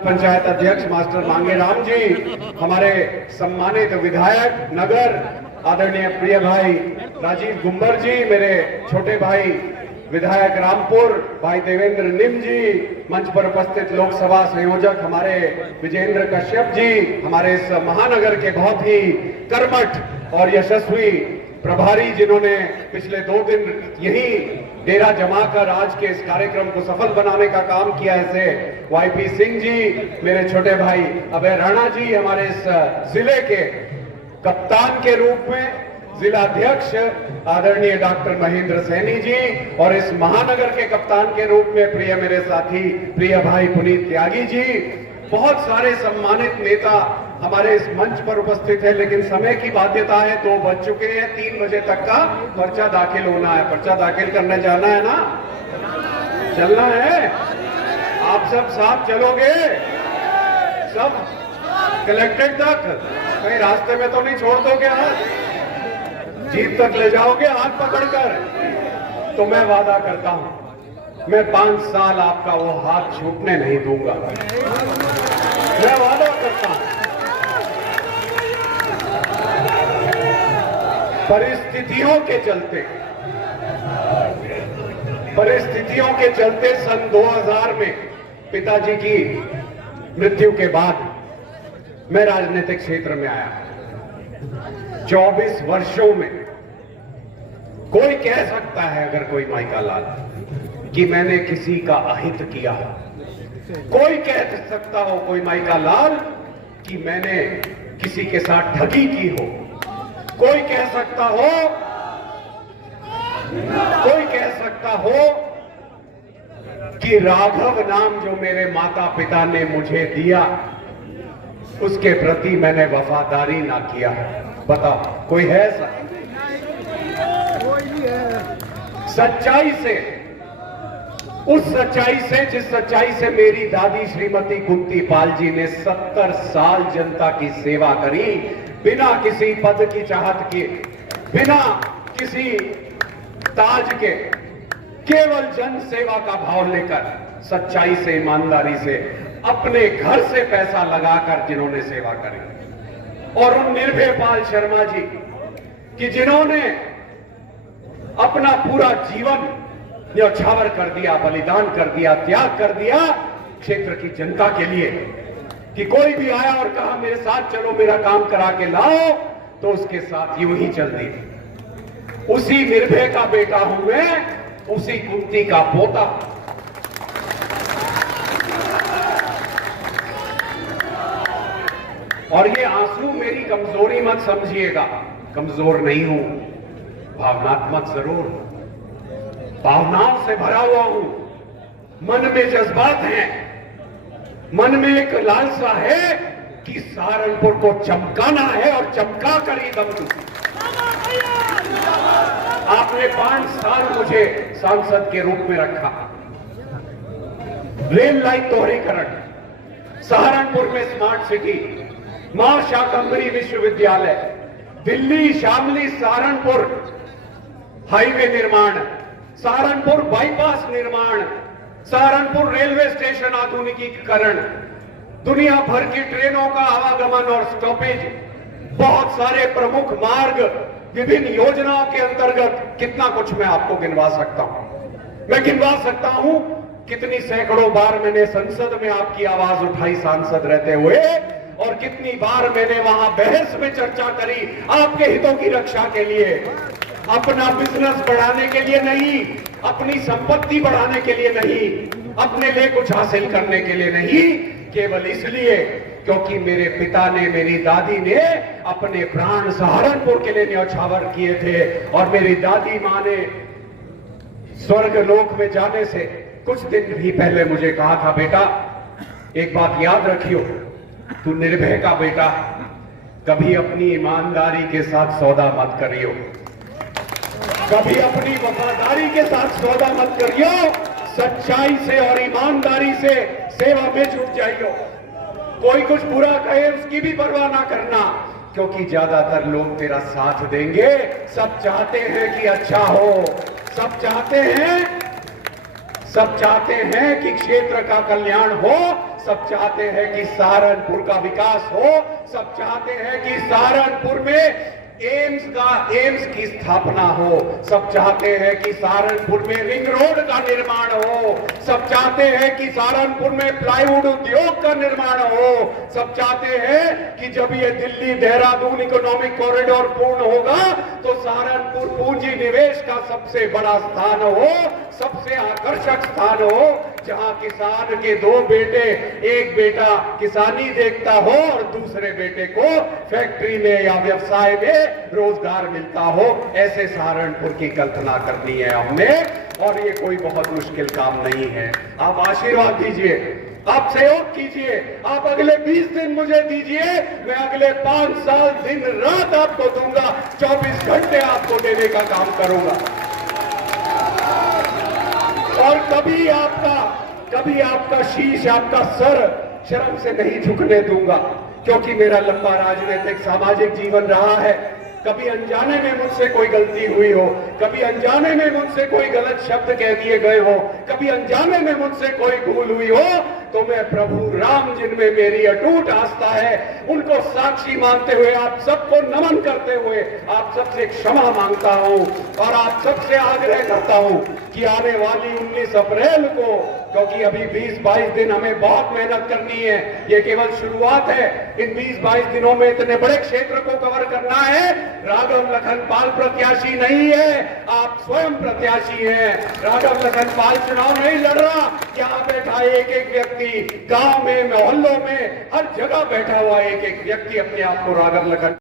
पंचायत अध्यक्ष मास्टर मांगेराम जी, हमारे सम्मानित विधायक नगर आदरणीय प्रिय भाई राजीव गुम्बर जी, मेरे छोटे भाई विधायक रामपुर भाई देवेंद्र निम जी, मंच पर उपस्थित लोकसभा संयोजक हमारे विजेंद्र कश्यप जी, हमारे इस महानगर के बहुत ही कर्मठ और यशस्वी प्रभारी जिन्होंने पिछले 2 दिन यही डेरा जमाकर आज के इस कार्यक्रम को सफल बनाने का काम किया, ऐसे वाईपी सिंह जी, मेरे छोटे भाई अभय राणा जी, हमारे इस जिले के कप्तान के रूप में जिलाध्यक्ष आदरणीय डॉक्टर महेंद्र सैनी जी, और इस महानगर के कप्तान के रूप में प्रिय मेरे साथी प्रिय भाई पुनीत त्यागी जी, बहुत सारे सम्मानित नेता हमारे इस मंच पर उपस्थित है। लेकिन समय की बाध्यता है, 2 बज चुके हैं, 3 बजे तक का पर्चा दाखिल होना है। पर्चा दाखिल करने जाना है ना, चलना है, आप सब साथ चलोगे, सब कलेक्टेड तक, कहीं रास्ते में तो नहीं छोड़ दोगे, हाथ जीप तक ले जाओगे हाथ पकड़कर? तो मैं वादा करता हूं, मैं 5 साल आपका वो हाथ छूटने नहीं दूंगा, मैं वादा करता हूं। परिस्थितियों के चलते सन 2000 में पिताजी की मृत्यु के बाद मैं राजनीतिक क्षेत्र में आया। 24 वर्षों में कोई कह सकता है, अगर कोई माइका लाल, कि मैंने किसी का अहित किया हो, कोई कह सकता हो कोई माइका लाल कि मैंने किसी के साथ ठगी की हो, कोई कह सकता हो कि राघव नाम जो मेरे माता पिता ने मुझे दिया उसके प्रति मैंने वफादारी ना किया। बताओ, कोई है ऐसा? सच्चाई से, उस सच्चाई से, जिस सच्चाई से मेरी दादी श्रीमती कुंती पाल जी ने 70 साल जनता की सेवा करी, बिना किसी पद की चाहत के, बिना किसी ताज के, केवल जन सेवा का भाव लेकर, सच्चाई से, ईमानदारी से, अपने घर से पैसा लगाकर जिन्होंने सेवा करी। और उन निर्भय पाल शर्मा जी कि जिन्होंने अपना पूरा जीवन न्यौछावर कर दिया, बलिदान कर दिया, त्याग कर दिया क्षेत्र की जनता के लिए, कि कोई भी आया और कहा मेरे साथ चलो, मेरा काम करा के लाओ, तो उसके साथ यूं ही चल दी। उसी निर्भय का बेटा हूं मैं, उसी कुंती का पोता। और ये आंसू मेरी कमजोरी मत समझिएगा, कमजोर नहीं हूं, भावनात्मक जरूर, भावनाओं से भरा हुआ हूं, मन में जज्बात हैं, मन में एक लालसा है कि सहारनपुर को चमकाना है और चमका कर ही दम दूंगा। आपने 5 साल मुझे सांसद के रूप में रखा, रेल लाइन दोहरीकरण, सहारनपुर में स्मार्ट सिटी, मां शाकंभरी विश्वविद्यालय, दिल्ली शामली सहारनपुर हाईवे निर्माण, सहारनपुर बाईपास निर्माण, सहारनपुर रेलवे स्टेशन आधुनिकीकरण, दुनिया भर की ट्रेनों का आवागमन और स्टॉपेज, बहुत सारे प्रमुख मार्ग, विभिन्न योजनाओं के अंतर्गत, कितना कुछ मैं आपको गिनवा सकता हूं। मैं गिनवा सकता हूं कितनी सैकड़ों बार मैंने संसद में आपकी आवाज उठाई सांसद रहते हुए, और कितनी बार मैंने वहां बहस में चर्चा करी आपके हितों की रक्षा के लिए, अपना बिजनेस बढ़ाने के लिए नहीं, अपनी संपत्ति बढ़ाने के लिए नहीं, अपने लिए कुछ हासिल करने के लिए नहीं, केवल इसलिए क्योंकि मेरे पिता ने, मेरी दादी ने अपने प्राण सहारनपुर के लिए न्यौछावर किए थे। और मेरी दादी मां ने स्वर्ग लोक में जाने से कुछ दिन भी पहले मुझे कहा था, बेटा एक बात याद रखियो, तू निर्भय का बेटा, कभी अपनी ईमानदारी के साथ सौदा मत करियो, कभी अपनी वफादारी के साथ सौदा मत करियो, सच्चाई से और ईमानदारी से सेवा में जुट जाइयो। कोई कुछ बुरा कहे उसकी भी परवाह ना करना, क्योंकि ज्यादातर लोग तेरा साथ देंगे। सब चाहते हैं कि अच्छा हो, सब चाहते हैं कि क्षेत्र का कल्याण हो, सब चाहते हैं कि सहारनपुर का विकास हो, सब चाहते हैं कि सहारनपुर में एम्स की स्थापना हो, सब चाहते हैं कि सहारनपुर में रिंग रोड का निर्माण हो, सब चाहते हैं कि सहारनपुर में प्लाईवुड उद्योग का निर्माण हो, सब चाहते हैं कि जब ये दिल्ली देहरादून इकोनॉमिक कॉरिडोर पूर्ण होगा तो सहारनपुर पूंजी निवेश का सबसे बड़ा स्थान हो, सबसे आकर्षक स्थान हो, जहां किसान के दो बेटे, एक बेटा किसानी देखता हो और दूसरे बेटे को फैक्ट्री में या व्यवसाय में रोजगार मिलता हो। ऐसे सहारनपुर की कल्पना करनी है हमने, और ये कोई बहुत मुश्किल काम नहीं है। आप आशीर्वाद दीजिए, आप सहयोग कीजिए, आप अगले 20 दिन मुझे दीजिए, मैं अगले 5 साल दिन रात आपको दूंगा, 24 घंटे आपको देने का काम करूंगा। और कभी आपका शीश, आपका सर शर्म से नहीं झुकने दूंगा, क्योंकि मेरा लंबा राजनीतिक सामाजिक जीवन रहा है। कभी अनजाने में मुझसे कोई गलती हुई हो, कभी अनजाने में मुझसे कोई गलत शब्द कह दिए गए हो, कभी अनजाने में मुझसे कोई भूल हुई हो, तो मैं प्रभु राम जिनमें मेरी अटूट आस्था है उनको साक्षी मानते हुए, आप सबको नमन करते हुए आप सबसे क्षमा मांगता हूं और आप सबसे आग्रह करता हूं कि आने वाली 19 अप्रैल को, क्योंकि अभी 20-22 दिन हमें बहुत मेहनत करनी है, ये केवल शुरुआत है। इन 20-22 दिनों में इतने बड़े क्षेत्र को कवर करना है। राघव लखन पाल प्रत्याशी नहीं है, आप स्वयं प्रत्याशी हैं। राघव लखन पाल चुनाव नहीं लड़ रहा, यहाँ बैठा एक एक व्यक्ति, गांव में, मोहल्लों में, हर जगह बैठा हुआ एक एक व्यक्ति अपने आप को राघव लखन